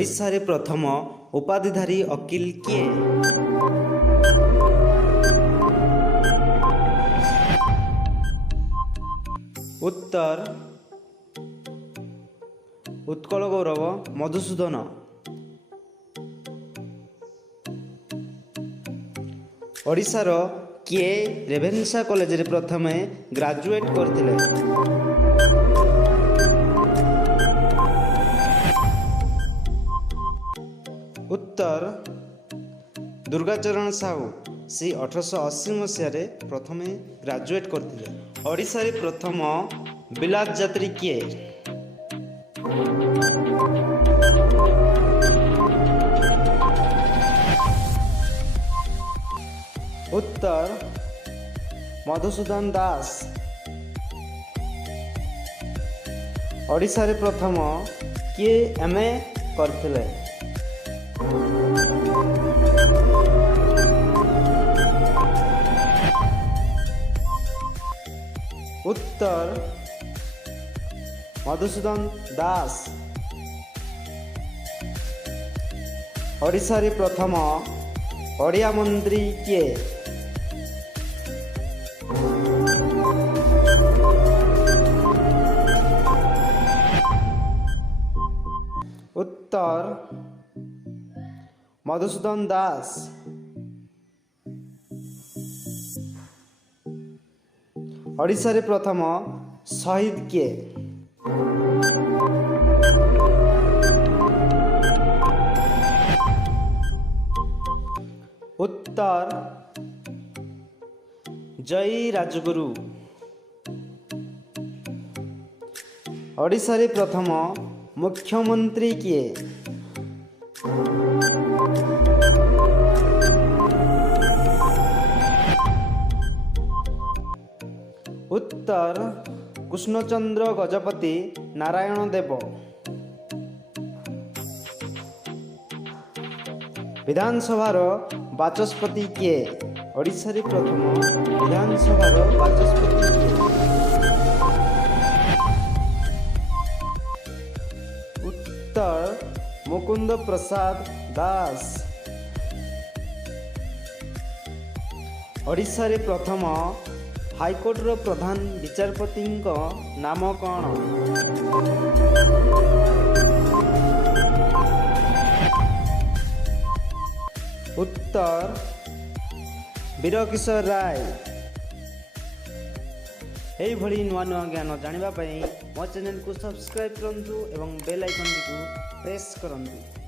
ओडिशा रे प्रथम उपाधिधारी वकील किए? उत्तर उत्कल गौरव मधुसूदन। ओडिशार किए रेभेन्सा कॉलेज रे प्रथमे ग्रेजुएट करथिले? उत्तर दुर्गाचरण साहू से 1880 मसीह प्रथमे ग्रेजुएट करथिले। ओडिशा रे प्रथम बिलात यात्री किए? उत्तर मधुसूदन दास। ओडिशा रे प्रथम किए एमए करथिले? उत्तर मधुसूदन दास। ओडिशा रे प्रथम ओडिया मंत्री किए? उत्तर मधुसूदन दास। ओडिशा रे प्रथम शहीद किए? उत्तर जय राजगुरु। ओडिशा रे प्रथम मुख्यमंत्री किए? उत्तर कृष्णचंद्र गजपति नारायण देव। विधानसभार बाचस्पति किए? ओडिशा रे प्रथम विधानसभार बाचस्पति किए? उत्तर मुकुंद प्रसाद दास। ओडिशा रे प्रथम हाईकोर्ट रो प्रधान विचारपति नाम कौन? उत्तर वीरकिशोर राय। यही भली नुआ नुआ ज्ञान जानिबा पई मो चैनल को सब्सक्राइब करंतु एवं बेल आइकन को प्रेस करंतु।